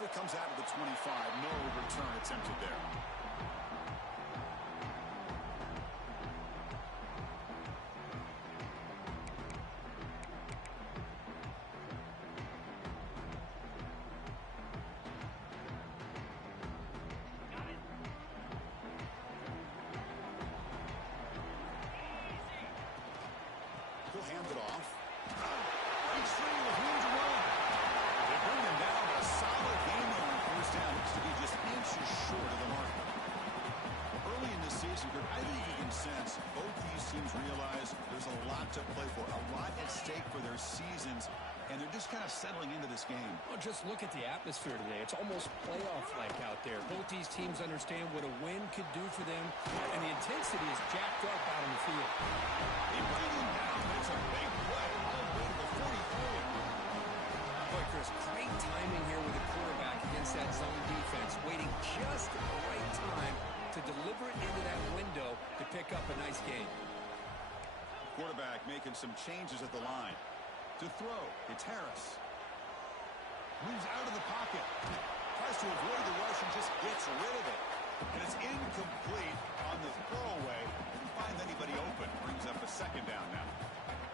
And it comes out of the 25. No return attempted there. He'll hand it off. He's free with room to run. They bring him down, but a solid game there on first down. Looks to be just inches short of the mark. Early in the season, I think you can sense both these teams realize there's a lot to play for, a lot at stake for their seasons, and they're just kind of settling into this game. Well, just look at the atmosphere today. It's almost playoff-like out there. Both these teams understand what a win could do for them, and the intensity is jacked up out on the field. They bring him down. It's a big play all the way to the 43. Boy, Chris, great timing here with the quarterback against that zone defense, waiting just at the right time to deliver it into that window to pick up a nice gain. Quarterback making some changes at the line. To throw, it's Harris. Moves out of the pocket. Tries to avoid the rush and just gets rid of it. And it's incomplete on the throwaway. Didn't find anybody open. Brings up a second down now.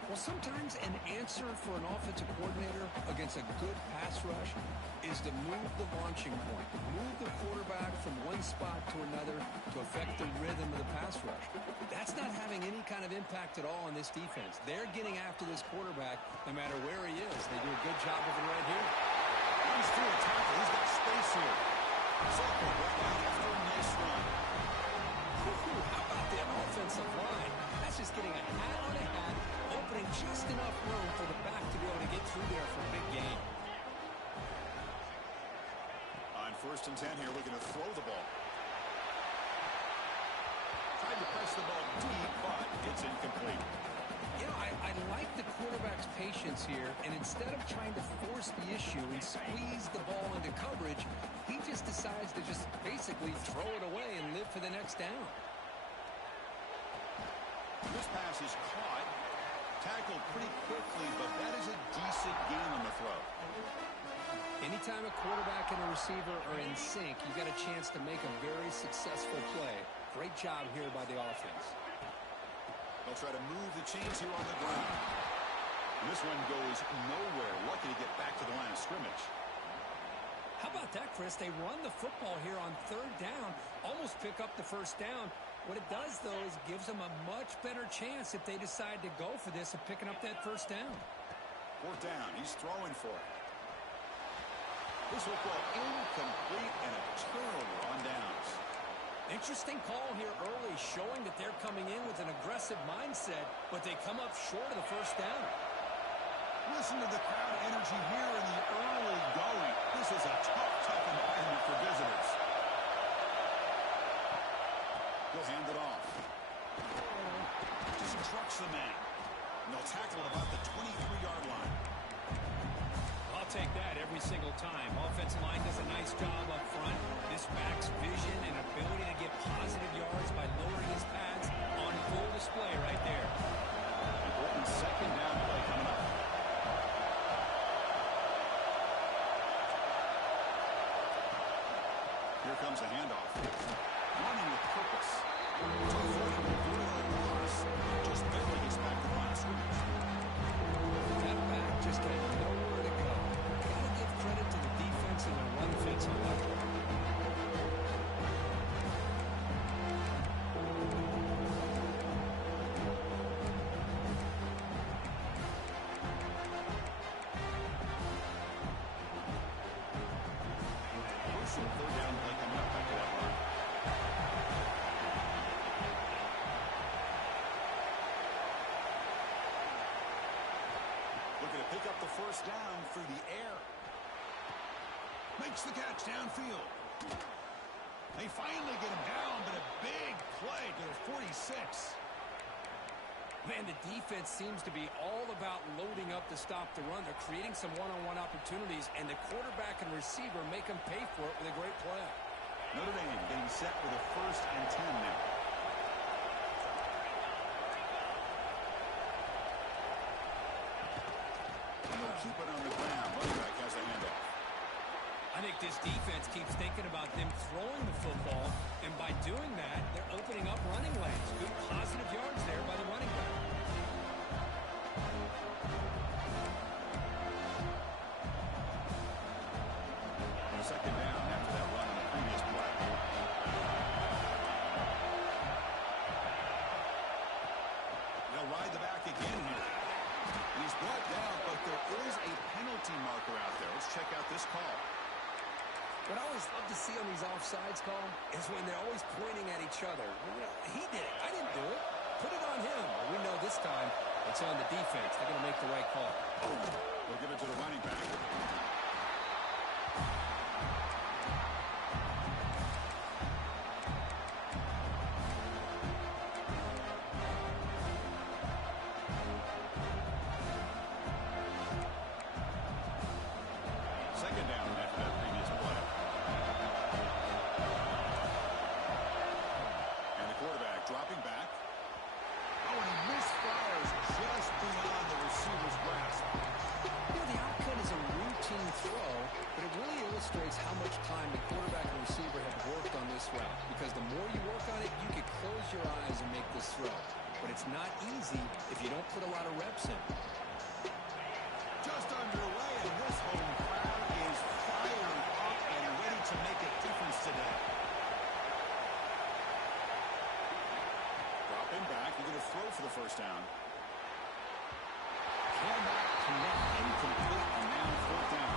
Well, sometimes an answer for an offensive coordinator against a good pass rush is to move the launching point, move the quarterback from one spot to another to affect the rhythm of the pass rush. That's not having any kind of impact at all on this defense. They're getting after this quarterback no matter where he is. They do a good job of it right here. Runs through a tackle. He's got space here. Sophomore brought down after a nice run. How about that offensive line? That's just getting a hat on a hat, opening just enough room for the back to be able to get through there for a big gain. On 1st and 10 here, we're going to throw the ball. Tried to press the ball deep, but it's incomplete. You know, I like the quarterback's patience here, and instead of trying to force the issue and squeeze the ball into coverage, he just decides to just basically throw it away and live for the next down. This pass is caught, tackled pretty quickly, but that is a decent gain on the throw. Anytime a quarterback and a receiver are in sync, you've got a chance to make a very successful play. Great job here by the offense. They'll try to move the chains here on the ground. And this one goes nowhere. Lucky to get back to the line of scrimmage. How about that, Chris? They run the football here on 3rd down, almost pick up the first down. What it does, though, is gives them a much better chance if they decide to go for this of picking up that first down. 4th down. He's throwing for it. This football incomplete and a turnover on downs. Interesting call here early, showing that they're coming in with an aggressive mindset, but they come up short of the first down. Listen to the crowd energy here in the early going. This is a tough environment for visitors. He'll hand it off. Just trucks the man. And they'll tackle about the 23-yard line. I'll take that every single time. Offensive line does a nice job up front. This back's vision and ability to get positive yards by lowering his pads on full display right there. Important 2nd down play coming up. Here comes a handoff. Running with purpose. Just barely gets back to the line of scrimmage. That back just had nowhere to go. Gotta give credit to the defense and the run fits on that one. First and 3rd down play coming up after that run. Looking to pick up the first down through the air. Makes the catch downfield. They finally get him down, but a big play to the 46. Man, the defense seems to be all about loading up to stop the run. They're creating some one-on-one opportunities, and the quarterback and receiver make them pay for it with a great play. Notre Dame getting set for the 1st and 10 now. And they'll keep it on the ground. Running back has a handoff. I think think this defense keeps thinking about them throwing the football, and by doing that, they're opening up running lanes. Good positive yards there by the running back. Second down after that run on the previous play. They'll ride the back again here. He's brought down, but there is a penalty marker out there. Let's check out this call. What I always love to see on these offsides call is when they're always pointing at each other. Well, you know, he did it. I didn't do it. Put it on him. Well, we know this time it's on the defense. They're going to make the right call. They'll give it to the running back. Second down after that previous play. And the quarterback dropping back. Oh, and he misfires just beyond the receiver's grasp. You know, the outcut is a routine throw, but it really illustrates how much time the quarterback and receiver have worked on this route. Because the more you work on it, you can close your eyes and make this throw. But it's not easy if you don't put a lot of reps in. Just underway, and this home crowd is fired up and ready to make a difference today. Dropping back, you're going to throw for the first down. Cannot connect, incomplete, and now fourth down.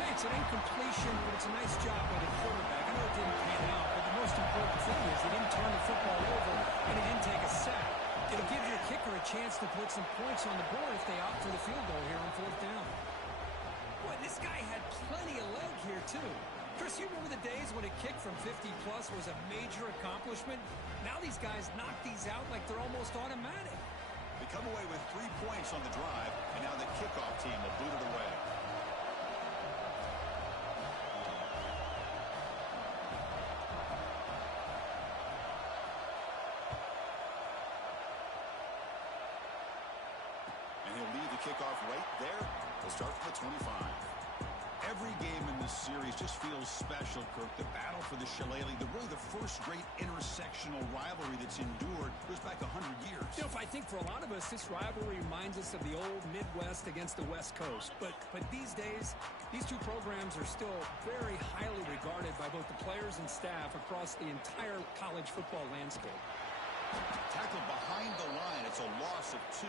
Hey, it's an incompletion, but it's a nice job by the quarterback. I know it didn't pan out, but the most important thing is he didn't turn the football over and he didn't take a sack. It'll give your kicker a chance to put some points on the board if they opt for the field goal here on fourth down. Boy, this guy had plenty of leg here, too. Chris, you remember the days when a kick from 50-plus was a major accomplishment? Now these guys knock these out like they're almost automatic. They come away with 3 points on the drive, and now the kickoff team will boot it away. And he'll leave the kickoff right there. He'll start from the 25. Every game in this series just feels special, Kirk. The battle for the shillelagh, really the first great intersectional rivalry that's endured, goes back 100 years. You know, if I think for a lot of us, this rivalry reminds us of the old Midwest against the West Coast. But these days, these two programs are still very highly regarded by both the players and staff across the entire college football landscape. Tackled behind the line. It's a loss of 2.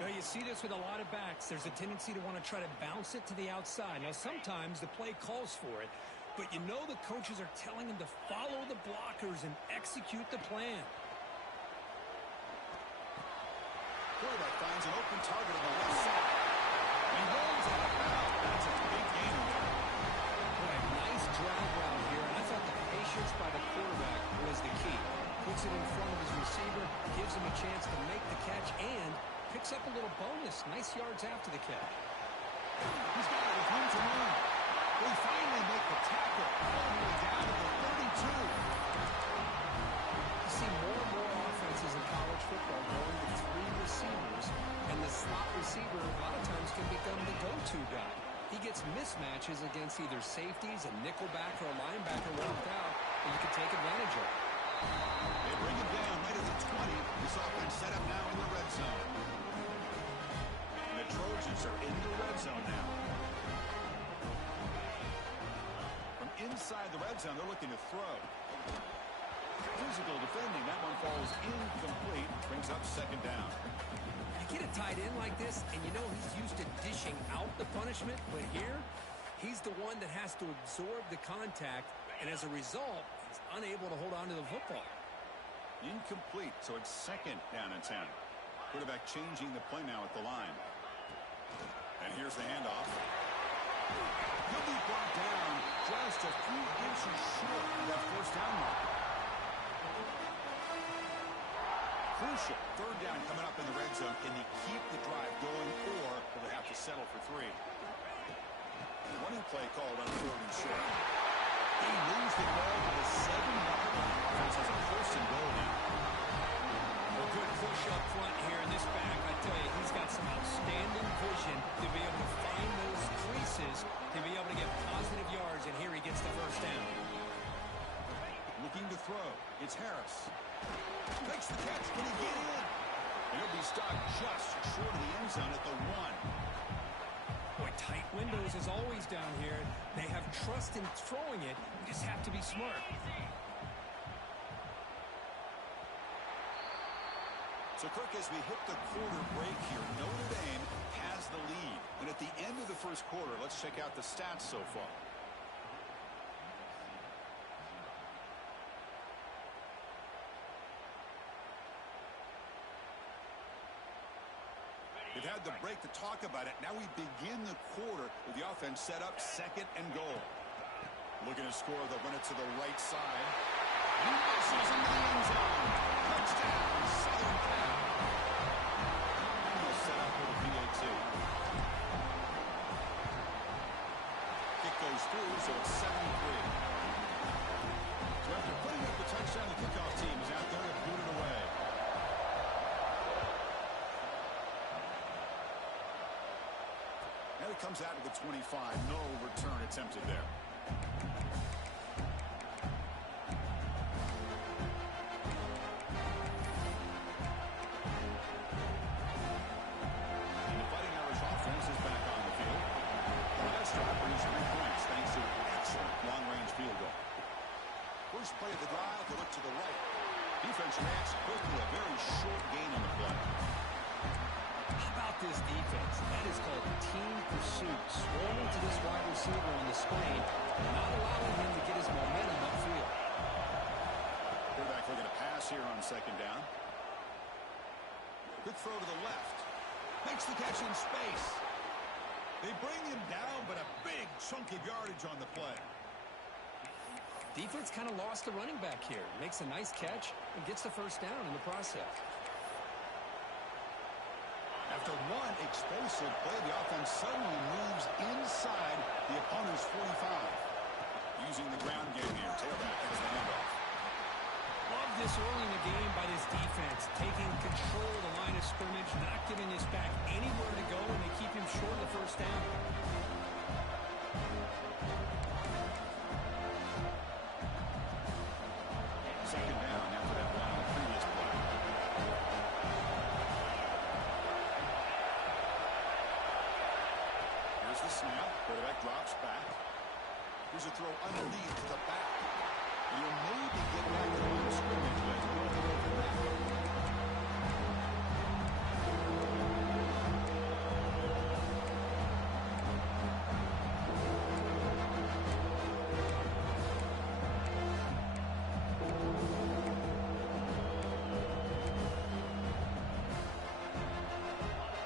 You know, you see this with a lot of backs. There's a tendency to want to try to bounce it to the outside. Now, sometimes the play calls for it, but you know the coaches are telling them to follow the blockers and execute the plan. Quarterback finds an open target on the left side. He rolls out of bounds. That's a big gain there. Boy, nice drag route here, and I thought the patience by the quarterback was the key. Puts it in front of his receiver, gives him a chance to make the catch, and picks up a little bonus. Nice yards after the catch. He's got it with room to run. They finally make the tackle all the way down to the 32. You see more and more offenses in college football going with 3 receivers, and the slot receiver a lot of times can become the go-to guy. He gets mismatches against either safeties, a nickelback, or a linebacker locked out, and you can take advantage of it. They bring him down right at the 20. This offense set up now in the red zone. And the Trojans are in the red zone now. From inside the red zone, they're looking to throw. Physical defending. That one falls incomplete. Brings up second down. You get a tight end like this, and you know he's used to dishing out the punishment, but here, he's the one that has to absorb the contact, and as a result, he's unable to hold on to the football. Incomplete, so it's second down and 10. Quarterback changing the play now at the line. And here's the handoff. He'll be brought down just a few inches short of that first down mark. Crucial. Third down coming up in the red zone. Can they keep the drive going, or will they have to settle for 3? Running play called on 3rd and short. They lose the ball to the 7-yard line. Offense has a first and goal now. A good push up front here in this back. I tell you, he's got some outstanding vision to be able to find those creases, to be able to get just short of the end zone at the 1. Boy, tight windows as always down here. They have trust in throwing it. You just have to be smart. So, Kirk, as we hit the quarter break here, Notre Dame has the lead. And at the end of the first quarter, let's check out the stats so far. We've had the break to talk about it. Now we begin the quarter with the offense set up 2nd and goal. Looking to score, they'll run it to the right side. He misses into the end zone. Touchdown, Southern Cal. And they'll set up with a PAT. Kick goes through, so it's 7-3. So after putting up the touchdown, the kickoff team is out there to boot it away. Now he comes out to the 25. No return attempted there. And the Fighting Irish offense is back on the field. The last drive produced 3 points thanks to an excellent long-range field goal. First play of the drive, they look to the right. Defense reacts quickly, a very short gain on the play. How about this defense? That is called team pursuit. Swarming to this wide receiver on the screen, not allowing him to get his momentum upfield. Quarterback looking to pass here on 2nd down. Good throw to the left. Makes the catch in space. They bring him down, but a big chunk of yardage on the play. Defense kind of lost the running back here. Makes a nice catch and gets the first down in the process. After one explosive play, the offense suddenly moves inside the opponent's 45. Using the ground game here, tailback has the handoff. Love this early in the game by this defense, taking control of the line of scrimmage, not giving this back anywhere to go, and they keep him short of the first down. Second down after that one on the previous play. Here's the snap. Quarterback drops back. Here's a throw underneath to the back. You'll maybe get back to the line of scrimmage, but we'll go from there.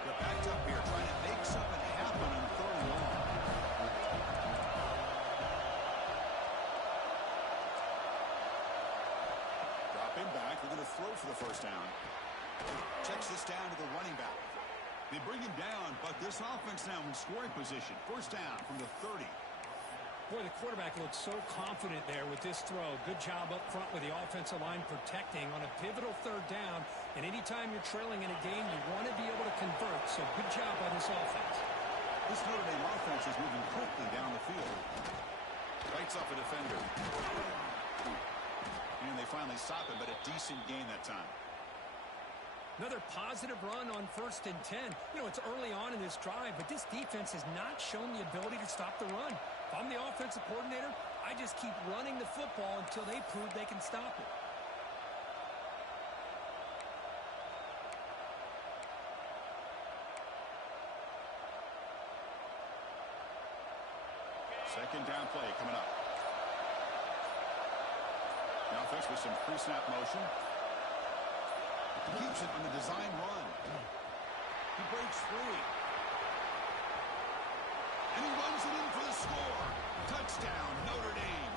They're backed up here, trying to make something happen on 3rd and long. Dropping back, they're going to throw for the first down. Checks this down to the running back. They bring him down, but this offense now in scoring position. First down from the 30. Boy, the quarterback looks so confident there with this throw. Good job up front with the offensive line protecting on a pivotal 3rd down. And anytime you're trailing in a game, you want to be able to convert. So good job by this offense. This Notre Dame offense is moving quickly down the field. Fights off a defender. And they finally stop him, but a decent gain that time. Another positive run on 1st and 10. You know, it's early on in this drive, but this defense has not shown the ability to stop the run. If I'm the offensive coordinator, I just keep running the football until they prove they can stop it. Second down play coming up. The offense with some pre-snap motion. He keeps it on the design run. He breaks free. And he runs it in for the score. Touchdown, Notre Dame.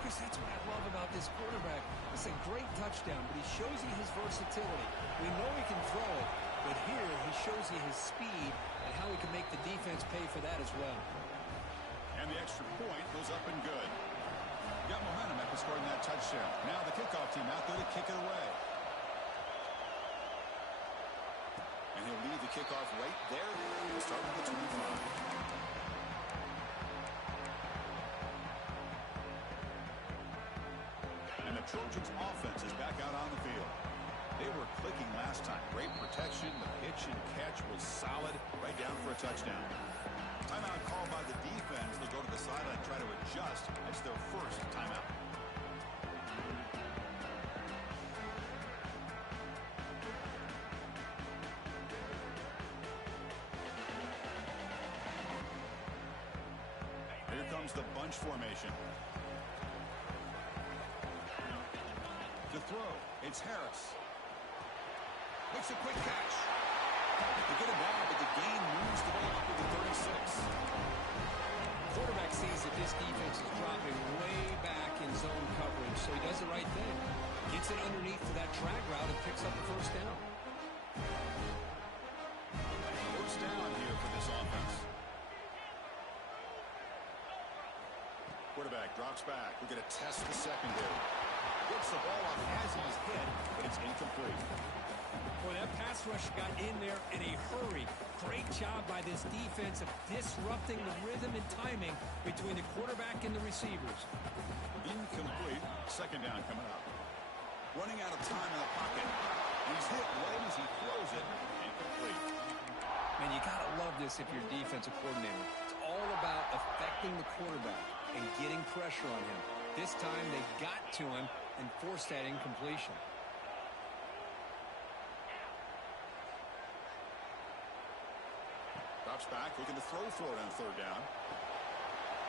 Chris, that's what I love about this quarterback. It's a great touchdown, but he shows you his versatility. We know he can throw it, but here he shows you his speed and how he can make the defense pay for that as well. And the extra point goes up and good. Got momentum after scoring that touchdown. Now the kickoff team out there to kick it away. And he'll lead the kickoff right there. Starting at the 25. And the Trojans offense is back out on the field. They were clicking last time. Great protection. The pitch and catch was solid. Right down for a touchdown. Timeout called by the defense. They'll go to the sideline and try to adjust. It's their first timeout. Here comes the bunch formation. To throw, it's Harris. Makes a quick catch. They get it down, but the gain moves the ball up to the 36. Quarterback sees that this defense is dropping way back in zone coverage, so he does the right thing. Gets it underneath to that drag route and picks up the first down. First down here for this offense. Quarterback drops back. We're going to test the secondary. Gets the ball off as he's hit, but it's incomplete. Boy, that pass rush got in there in a hurry. Great job by this defense of disrupting the rhythm and timing between the quarterback and the receivers. Incomplete. Second down coming up. Running out of time in the pocket. He's hit right as he throws it. Incomplete. Man, you got to love this if you're a defensive coordinator. It's all about affecting the quarterback and getting pressure on him. This time they got to him and forced that incompletion. Drops back, looking to throw for it on third down.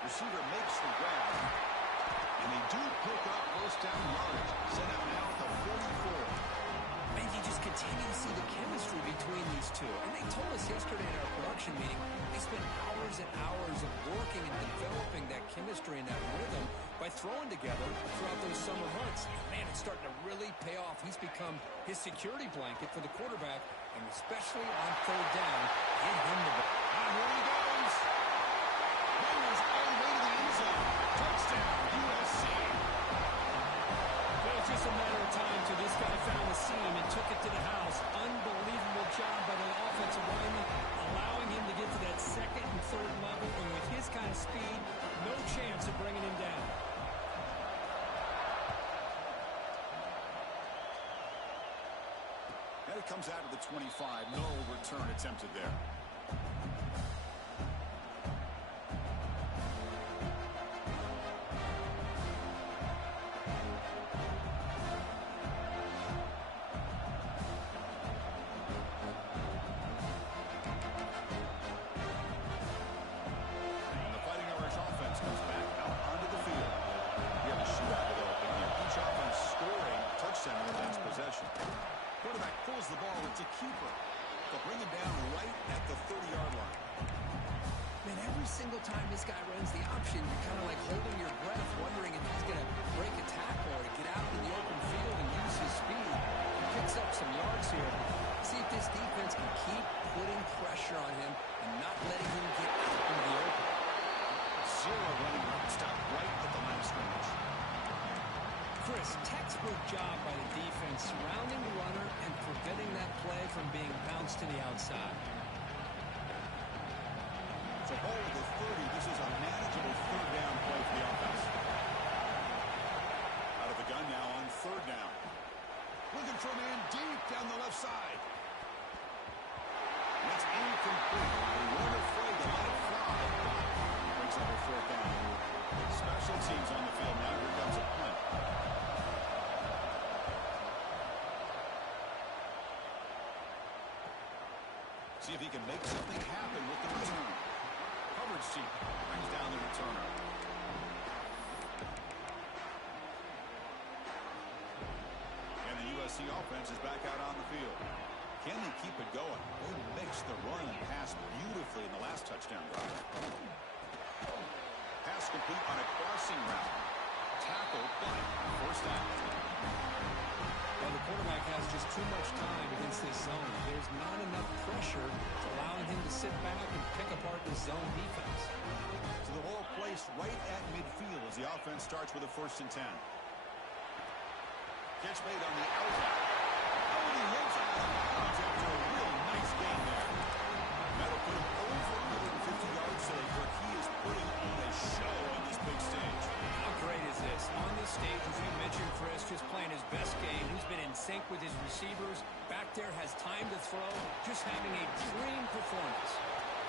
Receiver makes the grab. And they do pick up first down yardage. Set out now at the 44. And you just continue to see the chemistry between these two. And they told us yesterday in our production meeting, they spent hours and hours of working and developing that chemistry and that rhythm by throwing together throughout those summer months. Man, it's starting to really pay off. He's become his security blanket for the quarterback, and especially on third down, get him the ball. And here he goes. Runners all the way to the end zone. Touchdown, USC. Well, it's just a matter of time till this guy found the seam and took it to the house. Unbelievable job by the offensive lineman, allowing him to get to that second and third level, and with his kind of speed, no chance of bringing him down. And it comes out of the 25. No return attempted there. Quarterback pulls the ball. It's a keeper. They'll bring him down right at the 30-yard line. Man, every single time this guy runs the option, you're kind of like holding your breath, wondering if he's going to break a tackle or get out in the open field and use his speed. He picks up some yards here. See if this defense can keep putting pressure on him and not letting him get out into the open. Zero running room. Stop right at the line of scrimmage. Chris, textbook job by the defense surrounding the runner and preventing that play from being bounced to the outside. So ball at the 30. This is a manageable third down play for the offense. Out of the gun now on third down. Looking for a man deep down the left side. And it's incomplete. They weren't afraid to let it fly. Brings up a fourth down. Special teams on the field now. Here comes a punt. See if he can make something happen with the return. Coverage team brings down the returner. And the USC offense is back out on the field. Can they keep it going? They mixed the run and pass beautifully in the last touchdown drive. Pass complete on a crossing route. Tackle, but first down. Well, the quarterback has just too much time against this zone. There's not enough pressure to allowing him to sit back and pick apart this zone defense. So the ball placed right at midfield as the offense starts with a 1st and 10. Catch made on the outside. Oh, and he hits out of bounds after a real nice game there. That'll put him over 150 yards today, where he is putting on a show on this big stage. How great is this? On this stage, as you mentioned, Chris, just playing his best game. He's been in sync with his receivers. just having a dream performance.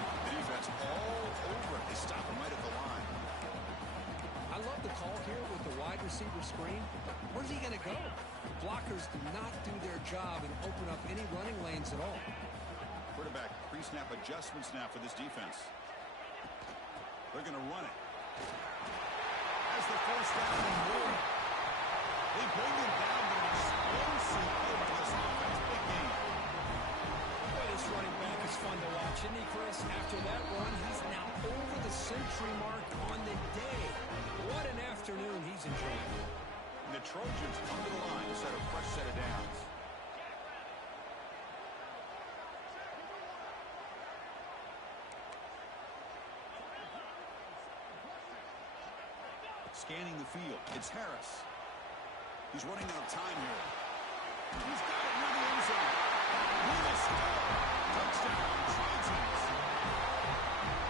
The defense all over it. They stop him right at the line. I love the call here with the wide receiver screen. Where's he going to go? Blockers do not do their job and open up any running lanes at all. Quarterback pre-snap adjustments now for this defense. They're going to run it. As the first down and more. They bring him down with an explosive play by this offense. Big game. Boy, this running back is fun to watch, isn't he, Chris? After that run, he's now over the century mark on the day. What an afternoon he's enjoying. And the Trojans come to the line to set a fresh set of downs. Scanning the field. It's Harris. He's running out of time here. He's got it near the end zone. USC. Touchdown, Trojans.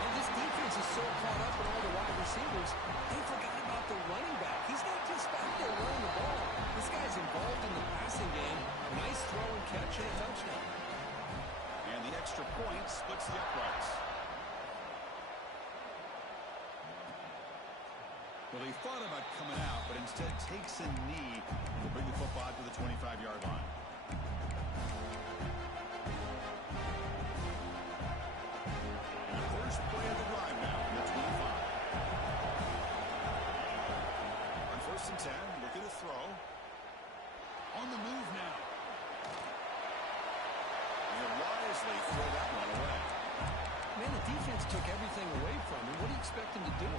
And this defense is so caught up in all the wide receivers, they forgot about the running back. He's not just back there running the ball. This guy's involved in the passing game. Nice throw and catch and a touchdown. And the extra point splits the uprights. Well, he thought about coming out, but instead takes a knee to bring the football to the 25-yard line. And the first play of the drive now in the 25. On 1st and 10, looking to throw. On the move now. And wisely throw that one away. Man, the defense took everything away from him. What do you expect him to do?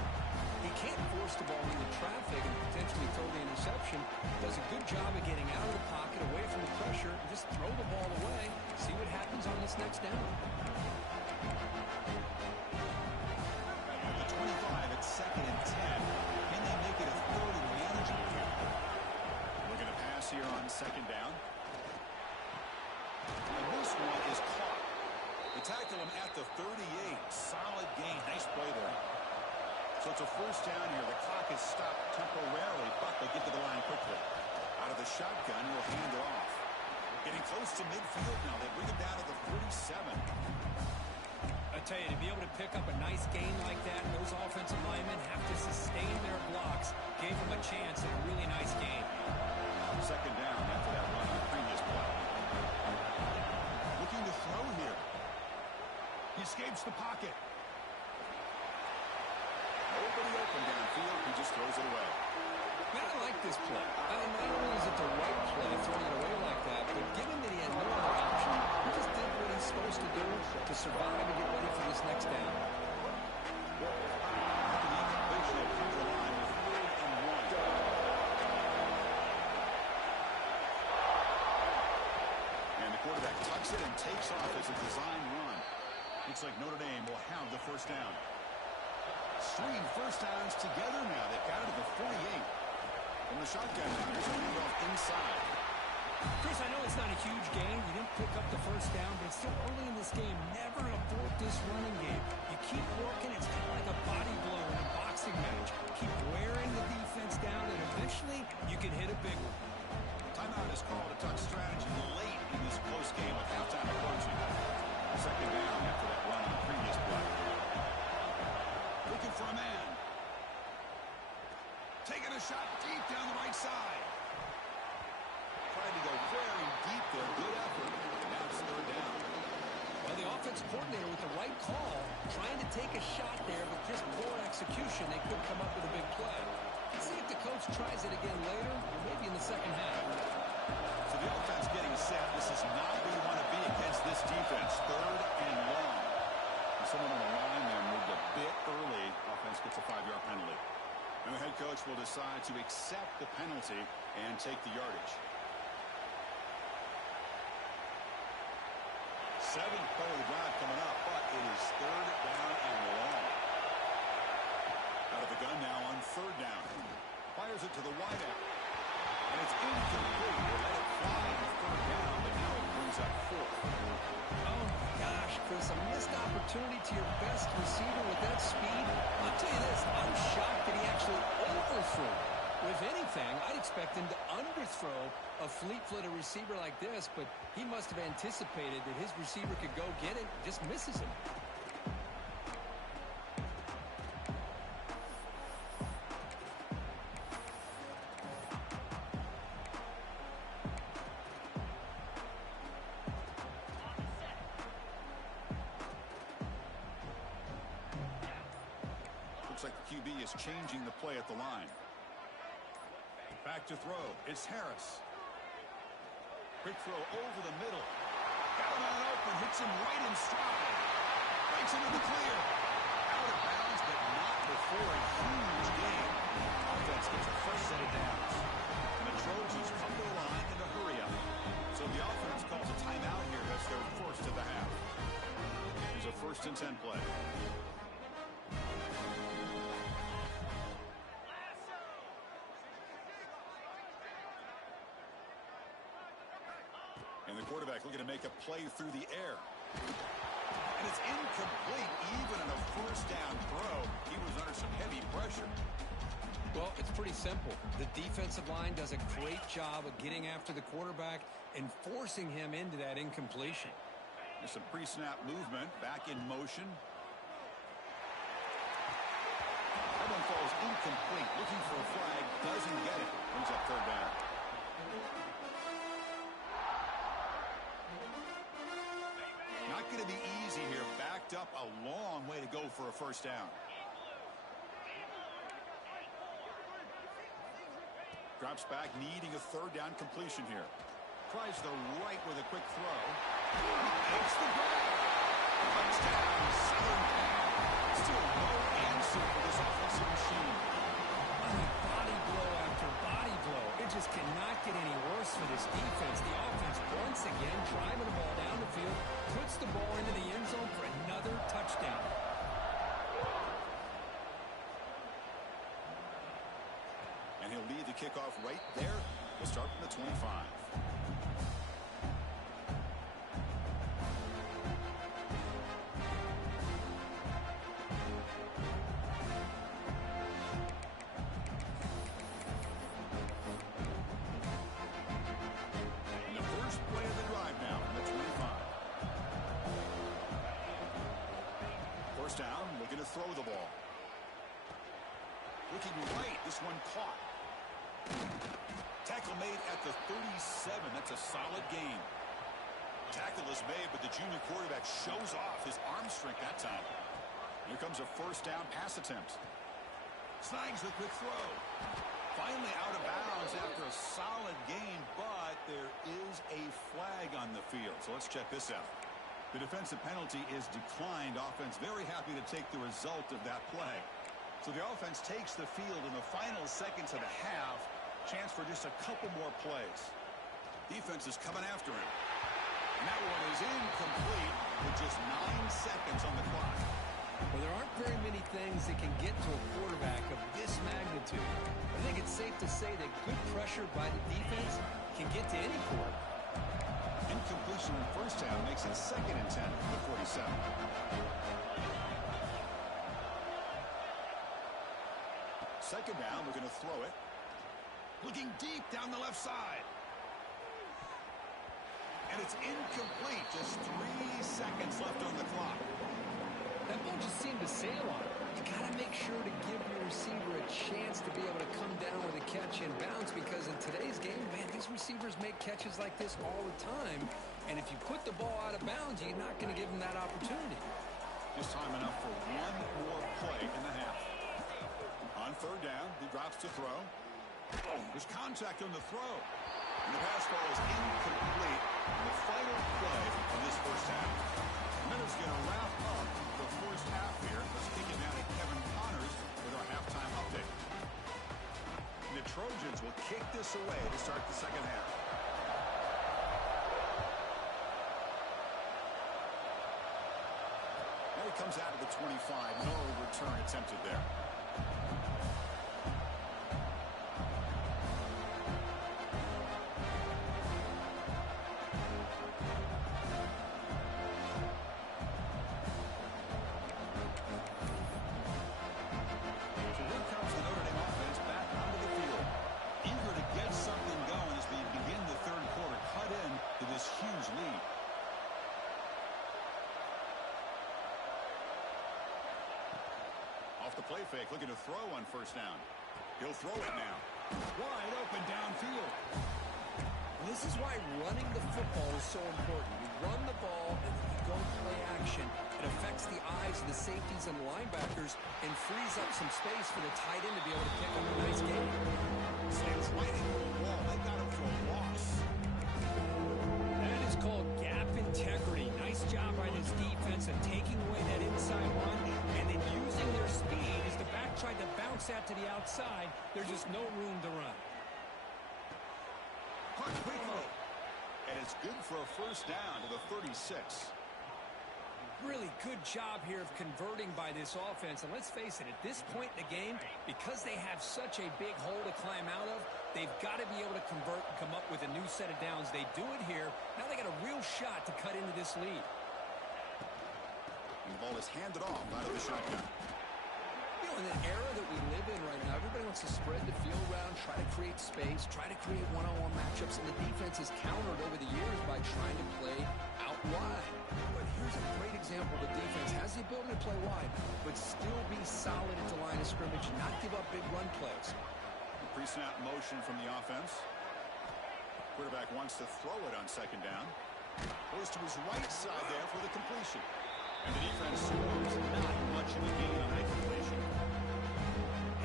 He can't force the ball into traffic and potentially throw the interception. Does a good job of getting out of the pocket, away from the pressure, and just throw the ball away. See what happens on this next down. At the 25, it's 2nd and 10. Can they make it a 3rd and manageable here? Looking to pass here on 2nd down. And this one is caught. They tackle him at the 38. Solid gain. Nice play there. So it's a 1st down here. The clock is stopped temporarily, but they get to the line quickly. Out of the shotgun, he'll hand it off. Getting close to midfield now. They bring him down to the 47. I tell you, to be able to pick up a nice gain like that, those offensive linemen have to sustain their blocks. Gave him a chance and a really nice gain. 2nd down after that run on the previous play. Looking to throw here. He escapes the pocket. Nobody open downfield. He just throws it away. Man, I like this play. Not only is it the right play, throwing it away like that, but given that he had no other option, he just did what he's supposed to do to survive and get ready for this next down. And the quarterback tucks it and takes off as a design run. Looks like Notre Dame will have the 1st down. Stringing 1st downs together now. They've got it to the 48. From the shotgun now, here's a handoff inside. Chris, I know it's not a huge gain. You didn't pick up the 1st down, but it's still early in this game. Never abort this running game. You keep working. It's kind of like a body blow in a boxing match. Keep wearing the defense down, and eventually you can hit a big one. Timeout is called a touch strategy late in this close game with halftime approaching. 2nd down after that run on the previous play. Looking for a man. Taking a shot deep down the right side. Trying to go very deep there. Good effort. Now it's 3rd down. Well, the offensive coordinator with the right call, trying to take a shot there, but just poor execution. They couldn't come up with a big play. Let's see if the coach tries it again later, or maybe in the 2nd half. So the offense getting set. This is not where you want to be against this defense. 3rd and long. And someone on the line there moved a bit early. Offense gets a 5-yard penalty. And the head coach will decide to accept the penalty and take the yardage. 7th play of the drive coming up, but it is 3rd down and long. Out of the gun now on 3rd down. Fires it to the wideout. And it's incomplete. They let it fly on 3rd down, but now it brings up 4th. Oh, my gosh, Chris, a missed opportunity to your best receiver with that speed. I'll tell you this, I'm shocked that he actually overthrew. If anything, I'd expect him to underthrow a fleet-footed receiver like this, but he must have anticipated that his receiver could go get it, just misses him. Looks like the QB is changing the play at the line. Back to throw. It's Harris. Quick throw over the middle. Got him on open. Hits him right in stride. Breaks into the clear. Out of bounds, but not before a huge gain. Offense gets a first set of downs. And the Trojans come to the line in a hurry up. So the offense calls a timeout here. That's their first of the half. Here's a 1st and 10 play. And the quarterback looking to make a play through the air. And it's incomplete even in a 1st down throw. He was under some heavy pressure. Well, it's pretty simple. The defensive line does a great job of getting after the quarterback and forcing him into that incompletion. There's some pre-snap movement. Back in motion. That one falls incomplete. Looking for a flag. Doesn't get it. Brings up 3rd down. Not going to be easy here. Backed up a long way to go for a 1st down. Drops back, needing a 3rd down completion here. Tries the right with a quick throw. Takes the grab. Touchdown, Southern Cal. Still no answer for this offensive machine. Body blow after body blow. It just cannot get any worse for this defense. The offense once again driving the ball down the field, puts the ball into the end zone for another touchdown. And he'll lead the kickoff right there. We'll start from the 25. Down, looking to throw the ball. Looking right, this one caught. Tackle made at the 37. That's a solid gain. Tackle is made, but the junior quarterback shows off his arm strength that time. Here comes a 1st down pass attempt. Snags the quick throw. Finally out of bounds after a solid gain, but there is a flag on the field. So let's check this out. The defensive penalty is declined. Offense very happy to take the result of that play. So the offense takes the field in the final seconds of the half. Chance for just a couple more plays. Defense is coming after him. And that one is incomplete with just 9 seconds on the clock. Well, there aren't very many things that can get to a quarterback of this magnitude. I think it's safe to say that good pressure by the defense can get to any quarterback. Incompletion in 1st down makes it 2nd and 10 from the 47. Second down, we're going to throw it. Looking deep down the left side. And it's incomplete. Just 3 seconds left on the clock. That ball just seemed to sail on it. You got to make sure to give your receiver a chance to be able to come down with a catch and bounce, because in today's game, man, these receivers make catches like this all the time. And if you put the ball out of bounds, you're not going to give them that opportunity. Just time enough for one more play in the half. On 3rd down, he drops to throw. There's contact on the throw. And the pass ball is incomplete. The final play of this 1st half. Minutes going to wrap up the 1st half here. Let's kick it down to Kevin Connors with our halftime update. And the Trojans will kick this away to start the 2nd half. Now he comes out of the 25. No return attempted there. So here comes the Notre Dame offense back onto the field. play fake, looking to throw on first down. He'll throw it now. Wide open downfield. This is why running the football is so important. You run the ball and then you go play action. It affects the eyes of the safeties and linebackers and frees up some space for the tight end to be able to pick up a nice game. Stands right into the wall. They got him for a loss. That is called gap integrity. Nice job by this defense of taking away that inside run and then using their speed as the back tried to bounce that to the outside. There's just no room to run. Caught quickly. And it's good for a first down to the 36. Really good job here of converting by this offense. And let's face it, at this point in the game, because they have such a big hole to climb out of, they've got to be able to convert and come up with a new set of downs. They do it here. Now they got a real shot to cut into this lead. The ball is handed off out of the shotgun. You know, in the era that we live in right now, everybody wants to spread the field around, try to create space, try to create one-on-one matchups, and the defense has countered over the years by trying to play out wide. But here's a great example. The defense has the ability to play wide, but still be solid at the line of scrimmage and not give up big run plays. Pre-snap motion from the offense. Quarterback wants to throw it on second down. Goes to his right side there for the completion. And the defense scores not much of a gain on that completion.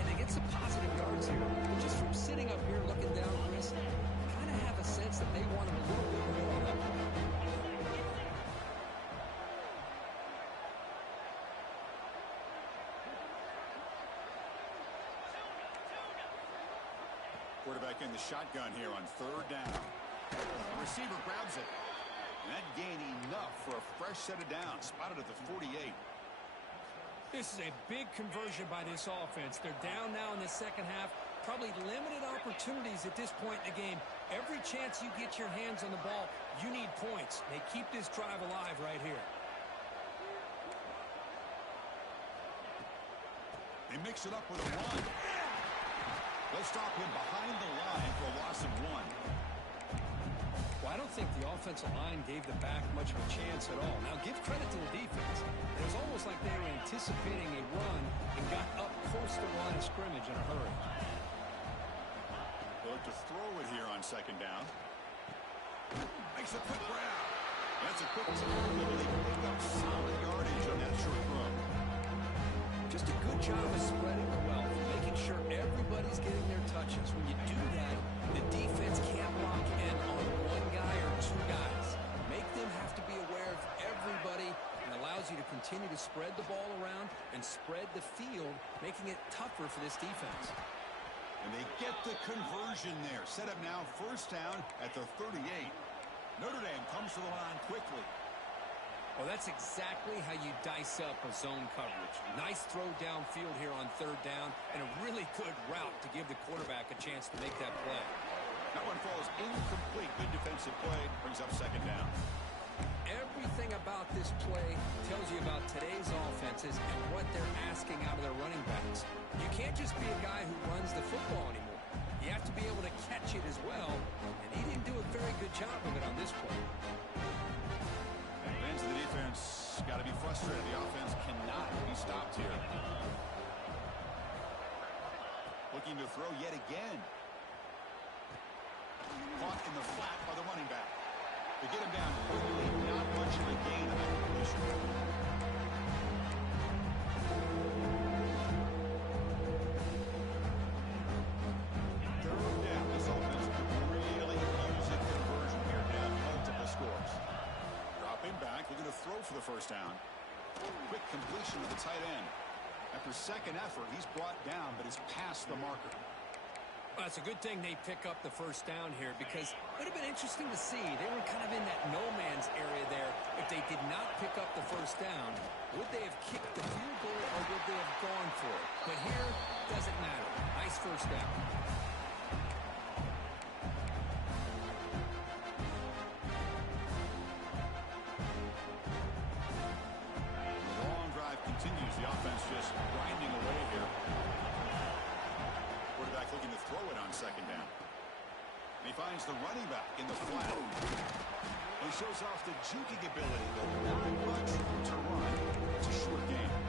And they get some positive yards here. But just from sitting up here looking down, Chris, I kind of have a sense that they want him a little bit more on that play. Quarterback in the shotgun here on third down. The receiver grabs it. And that gain enough for a fresh set of downs. Spotted at the 48. This is a big conversion by this offense. They're down now in the second half. Probably limited opportunities at this point in the game. Every chance you get your hands on the ball, you need points. They keep this drive alive right here. They mix it up with a run. They'll stop him behind the line for a loss of 1. Well, I don't think the offensive line gave the back much of a chance at all. Now, give credit to the defense. It was almost like they were anticipating a run and got up close to the line of scrimmage in a hurry. They'll look to throw it here on second down. Makes a quick grab. That's a quick turn. They pick up solid yardage on that short throw. Just a good job of spreading the wealth, making sure everybody's getting their touches. When you do that, the defense can't lock in on one guy or two guys. Make them have to be aware of everybody and allows you to continue to spread the ball around and spread the field, making it tougher for this defense. And they get the conversion there. Set up now first down at the 38. Notre Dame comes to the line quickly. Well, that's exactly how you dice up a zone coverage. Nice throw downfield here on third down, and a really good route to give the quarterback a chance to make that play. That one falls incomplete. Good defensive play. Brings up second down. Everything about this play tells you about today's offenses and what they're asking out of their running backs. You can't just be a guy who runs the football anymore. You have to be able to catch it as well, and he didn't do a very good job of it on this play. Fans of the defense got to be frustrated. The offense cannot be stopped here. Looking to throw yet again. Caught in the flat by the running back. To get him down quickly, not much of a gain on that completion. Third down. This offense could really use a conversion here down multiple scores. Dropping back, looking to throw for the first down. Quick completion to the tight end. After second effort, he's brought down, but is past the marker. Well, it's a good thing they pick up the first down here because it would have been interesting to see. They were kind of in that no-man's area there. If they did not pick up the first down, would they have kicked the field goal or would they have gone for it? But here, doesn't matter. Nice first down. The long drive continues. The offense just grinding away here. Quarterback looking to throw it on second down. And he finds the running back in the flat. He shows off the juking ability, but not much to run. It's a short game.